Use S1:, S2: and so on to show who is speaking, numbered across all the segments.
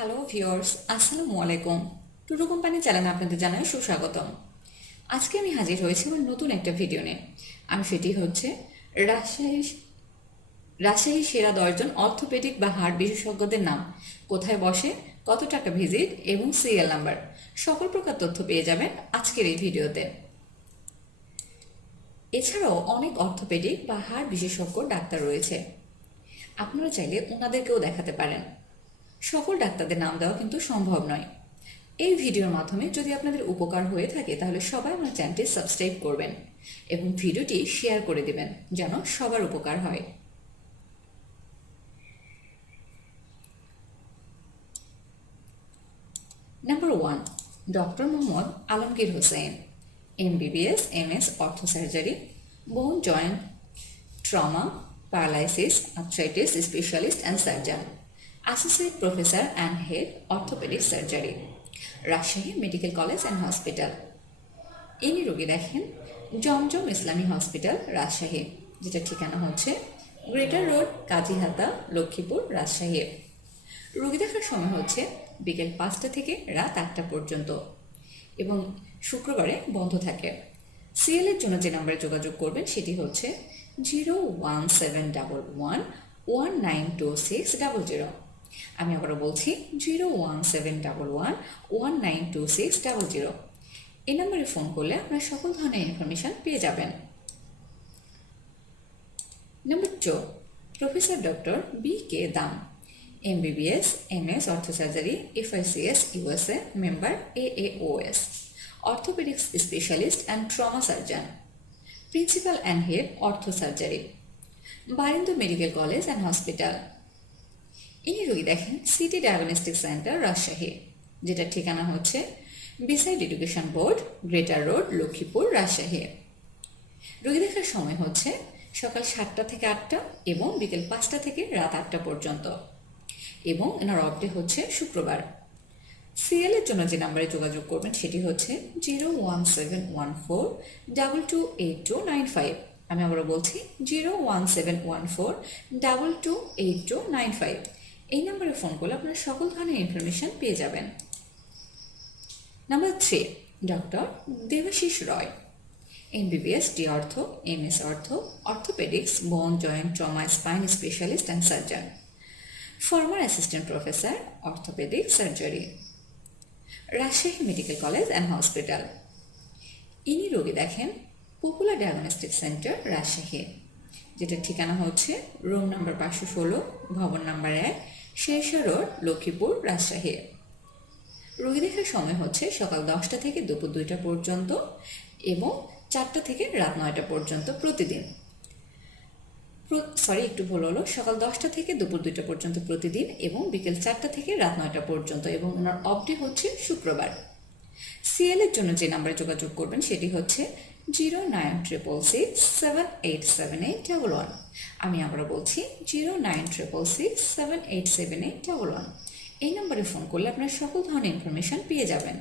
S1: Hello viewers আসসালামু আলাইকুম Tutu company চ্যানেলে আপনাদের জানাই সুস্বাগতম আজকে আমি হাজির হয়েছি আমার নতুন একটা ভিডিও নিয়ে আমি সেটি হচ্ছে রাজশাহী রাজশাহী সেরা দশজন অর্থোপেডিক বা হার্ট বিশেষজ্ঞদের নাম। কোথায় বসে, কত টাকা ভিজিট এবং সিরিয়াল নাম্বার সকল প্রকার তথ্য পেয়ে যাবেন আজকের এই ভিডিওতে। এছাড়াও অনেক অর্থোপেডিক বা হাড় বিশেষজ্ঞ ডাক্তার রয়েছে। আপনারা চাইলে ওনাদেরকেও দেখাতে পারেন। সকল ডাক্তারদের নাম দেওয়া কিন্তু সম্ভব নয়। এই ভিডিওর মাধ্যমে যদি আপনাদের উপকার হয়ে থাকে, তাহলে সবাই আমার চ্যানেলটি সাবস্ক্রাইব করবেন এবং ভিডিওটি শেয়ার করে দেবেন, যেন সবার উপকার হয়। Number one doctor Mohammad Alamgir Hossain MBBS MS ortho surgery bone joint trauma paralysis arthritis specialist and surgeon associate professor and head orthopaedic surgery Rajshahi medical college and hospital ইনি রোগী দেখেন জমজম ইসলামী হসপিটাল, রাজশাহী যেটা ঠিকানা হচ্ছে গ্রেটার রোড, কাজীহাতা, লক্ষ্মীপুর, রাজশাহী। রোগী দেখার সময় হচ্ছে বিকেল পাঁচটা থেকে রাত আটটা পর্যন্ত এবং শুক্রবারে বন্ধ থাকে। সিএলের জন্য যে নাম্বারে যোগাযোগ করবেন সেটি হচ্ছে zero one seven double one one nine two six double zero. আমি আবারও বলছি, zero one seven double one one nine two six double zero. এই নাম্বারে ফোন করলে আপনার সকল ধরনের ইনফরমেশান পেয়ে যাবেন। Number two, professor doctor B K Dam, MBBS, MS ortho surgery FICS, USA, member, AAOS, orthopaedics specialist and trauma surgeon, principal and head ortho surgery Barind medical college and hospital. ইনি রোগী দেখেন city diagnostic centre Rajshahi যেটা ঠিকানা হচ্ছে beside education board greater road Lakshmipur Rajshahi. রোগী দেখার সময় হচ্ছে সকাল সাতটা থেকে আটটা এবং বিকেল পাঁচটা থেকে রাত আটটা পর্যন্ত। এবং এনার অফ ডে হচ্ছে শুক্রবার। সিএল এর জন্য যে নাম্বারে যোগাযোগ করবেন সেটি হচ্ছে zero one seven one four, double two eight two nine five. আমি আবারও বলছি, zero one seven one four, double two eight two nine five. এই নাম্বারে ফোন করলে আপনারা সকল ধরনের ইনফরমেশন পেয়ে যাবেন। Number three doctor Debashis Roy. MBBS D ortho M S ortho orthopaedics bone joint trauma spine specialist and surgeon former assistant professor orthopaedic surgery Rajshahi medical college and hospital ইনি রোগী দেখেন popular diagnostic centre Rajshahi যেটা ঠিকানা হচ্ছে room number পাঁচশো ষোলো, ভবন number এক শেরশা রোড লক্ষ্মীপুর, রাজশাহী। রোগী দেখার সময় হচ্ছে সকাল দশটা থেকে দুপুর দুইটা পর্যন্ত এবং চারটা থেকে রাত নয়টা পর্যন্ত প্রতিদিন। সরি একটু ভুল হলো। সকাল দশটা থেকে দুপুর দুইটা পর্যন্ত প্রতিদিন এবং বিকেল চারটা থেকে রাত নয়টা পর্যন্ত এবং ওনার অফডে হচ্ছে শুক্রবার। সিএল এর জন্য যে নাম্বারে যোগাযোগ করবেন সেটি হচ্ছে zero nine triple six seven eight seven eight double one আমি আবারও বলছি zero nine triple six seven eight seven eight double one এই নম্বরে ফোন করলে আপনার সকল ধরনের ইনফরমেশন পেয়ে যাবেন।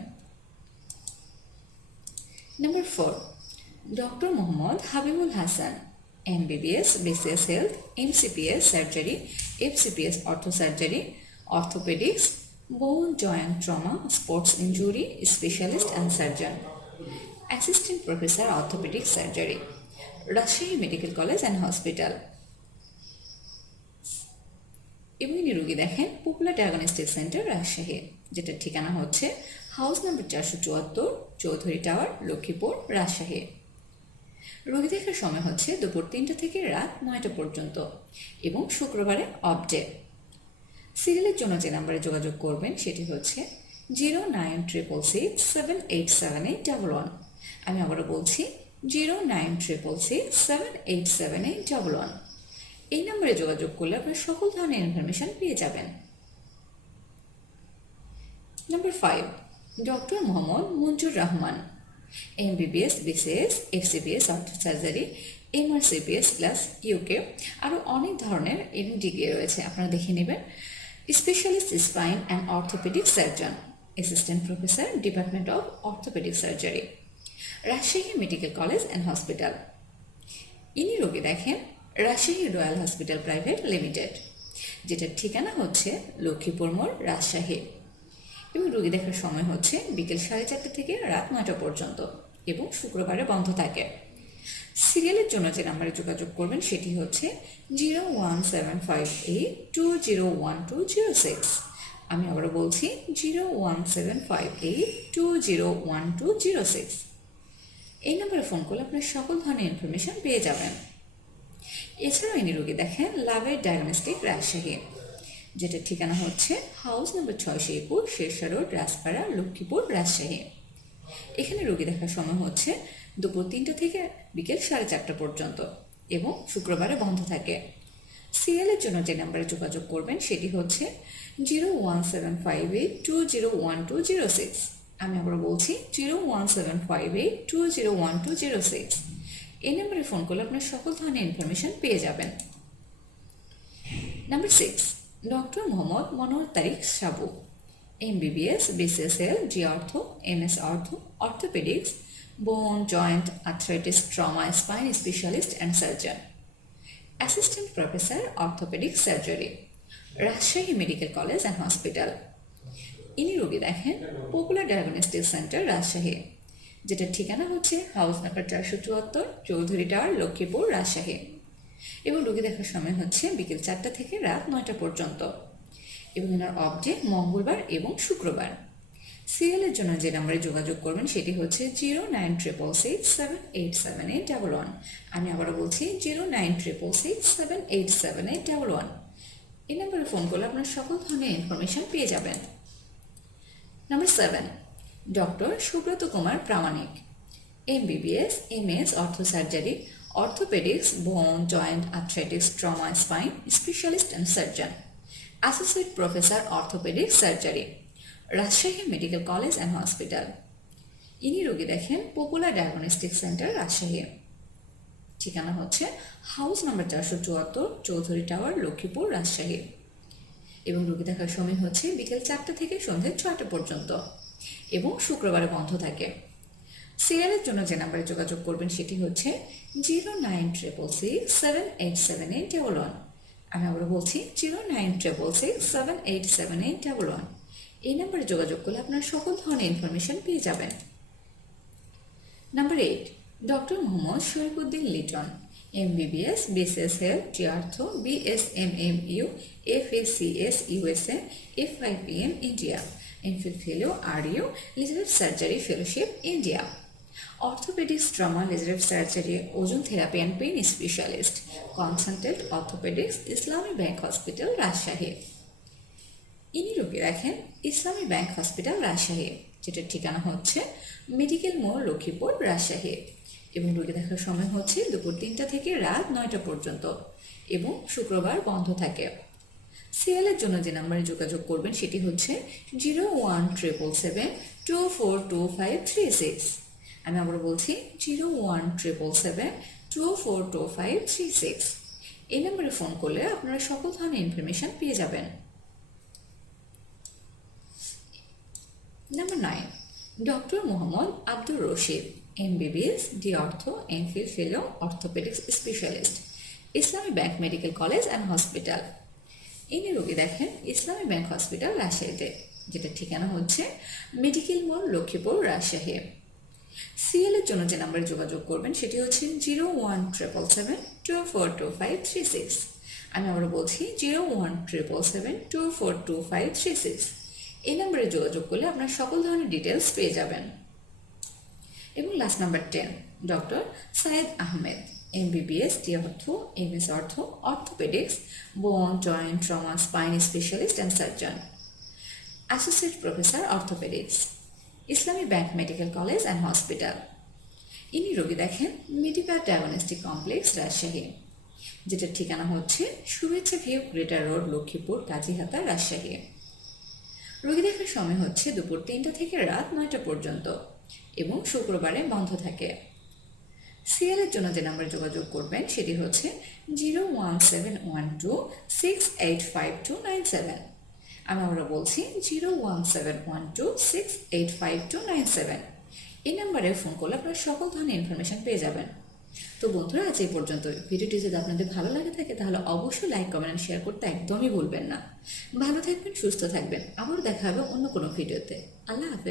S1: Number four doctor Mohammad Habibul Hasan MBBS BCS health MCPS surgery FCPS ortho surgery orthopaedics bone joint trauma sports injury specialist and surgeon assistant professor orthopaedic surgery, Rajshahi medical college and hospital. এবং ইনি রুগী দেখেন popular diagnostic centre Rajshahi, যেটার ঠিকানা হচ্ছে house number চারশো চুয়াত্তর, Chowdhury tower, Lakshmipur, Rajshahi. রোগী দেখার সময় হচ্ছে দুপুর তিনটা থেকে রাত নয়টা পর্যন্ত এবং শুক্রবারে অফ ডে সিরিয়ালের জন্য যে নাম্বারে যোগাযোগ করবেন সেটি হচ্ছে zero nine triple six seven eight seven eight double one. আমি আবারও বলছি, zero nine triple six seven eight seven eight double one এই নাম্বারে যোগাযোগ করলে আপনার সকল ধরনের ইনফরমেশন পেয়ে যাবেন। Number five doctor Mohammad Manjur Rahman MBBS BCS FCPS ortho surgery MRCPS plus UK আরও অনেক ধরনের ডিগ্রি রয়েছে, আপনারা দেখে নেবেন। Specialist spine and orthopaedic surgeon assistant professor department of orthopaedic surgery Rajshahi medical college and hospital. ইনি রোগী দেখেন Rajshahi royal hospital private limited, যেটার ঠিকানা হচ্ছে লক্ষ্মীপুর মোড়, রাজশাহী। এবং রোগী দেখার সময় হচ্ছে বিকেল সাড়ে চারটে থেকে রাত নয়টা পর্যন্ত এবং শুক্রবারে বন্ধ থাকে। সিরিয়ালের জন্য যে নাম্বারে যোগাযোগ করবেন সেটি হচ্ছে zero one seven five eight two zero one two zero six. আমি আবারও বলছি zero one seven five eight two zero one two zero six. এই নাম্বারে ফোন করলে আপনার সকল ধরনের ইনফরমেশন পেয়ে যাবেন। এছাড়াও ইনি রোগী দেখেন, লাভের ডায়াগনস্টিক রাজশাহী, যেটার ঠিকানা হচ্ছে হাউস নম্বর ছয়শো একুশ শেরশা রোড রাজপাড়া, লক্ষ্মীপুর, রাজশাহী। এখানে রোগী দেখার সময় হচ্ছে দুপুর তিনটা থেকে বিকেল সাড়ে চারটা পর্যন্ত এবং শুক্রবারে বন্ধ থাকে। সিএলের জন্য যে নাম্বারে যোগাযোগ করবেন সেটি হচ্ছে zero one seven five eight two zero one two zero six আমি আবার বলছি zero one seven five eight two zero one two zero six এই নাম্বারে ফোন করলে আপনার সকল ধরনের ইনফরমেশন পেয়ে যাবেন। Number six doctor Mohammad Monohor Tarik Sabu. MBBS বিসিএসএল G ortho MS ortho orthopaedics bone joint arthritis trauma spine specialist and surgeon assistant professor orthopaedic surgery Rajshahi medical college and hospital ইনি রোগী দেখেন popular diagnostic centre Rajshahi যেটার ঠিকানা হচ্ছে house number চারশো চুয়াত্তর Chowdhury tower, Lakshmipur, Rajshahi. এবং রোগী দেখার সময় হচ্ছে বিকেল চারটা থেকে রাত নয়টা পর্যন্ত। এবং এনার ডে মঙ্গলবার এবং শুক্রবার। সিরিয়ালের জন্য যে নাম্বারে যোগাযোগ করবেন সেটি হচ্ছে zero nine triple six seven eight seven eight double one আমি আবারও বলছি zero nine triple six seven eight seven eight double one এই নাম্বারে ফোন করলে আপনার সকল ধরনের ইনফরমেশন পেয়ে যাবেন। Number seven doctor Subrata Kumar Pramanik MBBS MS ortho surgery orthopaedics bone joint arthritis trauma spine specialist and surgeon associate professor orthopaedic surgery Rajshahi medical college and hospital ইনি রোগী দেখেন পপুলার ডায়াগনস্টিক সেন্টার রাজশাহী ঠিকানা হচ্ছে house number চারশো চুয়াত্তর Chowdhury tower Lakshmipur Rajshahi এবং রোগী দেখার সময় হচ্ছে বিকেল চারটা থেকে সন্ধ্যে ছয়টা পর্যন্ত এবং শুক্রবারে বন্ধ থাকে। সিরিয়ালের জন্য যে নাম্বারে যোগাযোগ করবেন সেটি হচ্ছে zero nine triple six seven eight seven eight double one. আমি আবার বলছি, zero nine triple six seven eight seven eight double one. এই নাম্বারে যোগাযোগ করলে আপনার সকল ধরনের ইনফরমেশন পেয়ে যাবেন। Number eight, doctor Mohammad Shorifuddin Liton. MBBS বিএসএসএল টিআর্থ BSMMU FACS USA FIPM India MPhil fellow RU Ilizarov surgery fellowship India orthopaedics trauma Ilizarov surgery ozone therapy and pain specialist consultant orthopaedics Islami bank hospital Rajshahi ইনি রোগী রাখেন ইসলামী bank hospital Rajshahi, যেটার ঠিকানা হচ্ছে medical মোড় লক্ষ্মীপুর, রাজশাহী। এবং রোগী দেখার সময় হচ্ছে দুপুর তিনটা থেকে রাত নয়টা পর্যন্ত এবং শুক্রবার বন্ধ থাকে। সিএলের জন্য যে নাম্বারে যোগাযোগ করবেন সেটি হচ্ছে zero one triple seven two four two five three six. আমি আবার বলছি, zero one triple seven two four two five three six. এই নাম্বারে ফোন করলে আপনারা সকল ধরনের ইনফরমেশন পেয়ে যাবেন। Number nine, doctor Mohammad Abdur Rashid. MBBS D ortho MPhil fellow orthopaedics specialist Islami bank medical college and hospital ইনি রোগী দেখেন ইসলামী ব্যাংক হসপিটাল রাজশাহীতে যেটা ঠিকানা হচ্ছে মেডিকেল মোড়, লক্ষ্মীপুর, রাজশাহী। সিএলের জন্য যে নাম্বারে যোগাযোগ করবেন, সেটি হচ্ছে zero one triple seven two four two five three six. আমি আবারও বলছি, zero one triple seven two four two five three six. এই নাম্বারে যোগাযোগ করলে আপনার সকল ধরনের ডিটেলস পেয়ে যাবেন। এবং last number ten doctor Sayed Ahmed MBBS D ortho MS ortho orthopaedics bone joint trauma spine specialist and surgeon associate professor orthopaedics Islami bank medical college and hospital ইনি রোগী দেখেন মেডিকেল ডায়াগনস্টিক কমপ্লেক্স রাজশাহী, যেটার ঠিকানা হচ্ছে Shuvechha view greater road, Lakshmipur, Kazihata, Rajshahi. রোগী দেখার সময় হচ্ছে দুপুর তিনটা থেকে রাত নয়টা পর্যন্ত। এবং শুক্রবারে বন্ধ থাকে। সিএলের জন্য যে নাম্বারে যোগাযোগ করবেন সেটি হচ্ছে zero one seven one two six eight five two nine seven. আমি আমরা বলছি, zero one seven one two six eight five two nine seven. এই নাম্বারে ফোন করলে আপনার সকল ধরনের ইনফরমেশন পেয়ে যাবেন। তো বন্ধুরা, আজ এই পর্যন্ত। ভিডিওটি যদি আপনাদের ভালো লাগে থাকে, তাহলে অবশ্যই লাইক, কমেন্ট শেয়ার করতে একদমই ভুলবেন না। ভালো থাকবেন, সুস্থ থাকবেন। আবার দেখা হবে অন্য কোনো ভিডিওতে। আল্লাহ হাফেজ।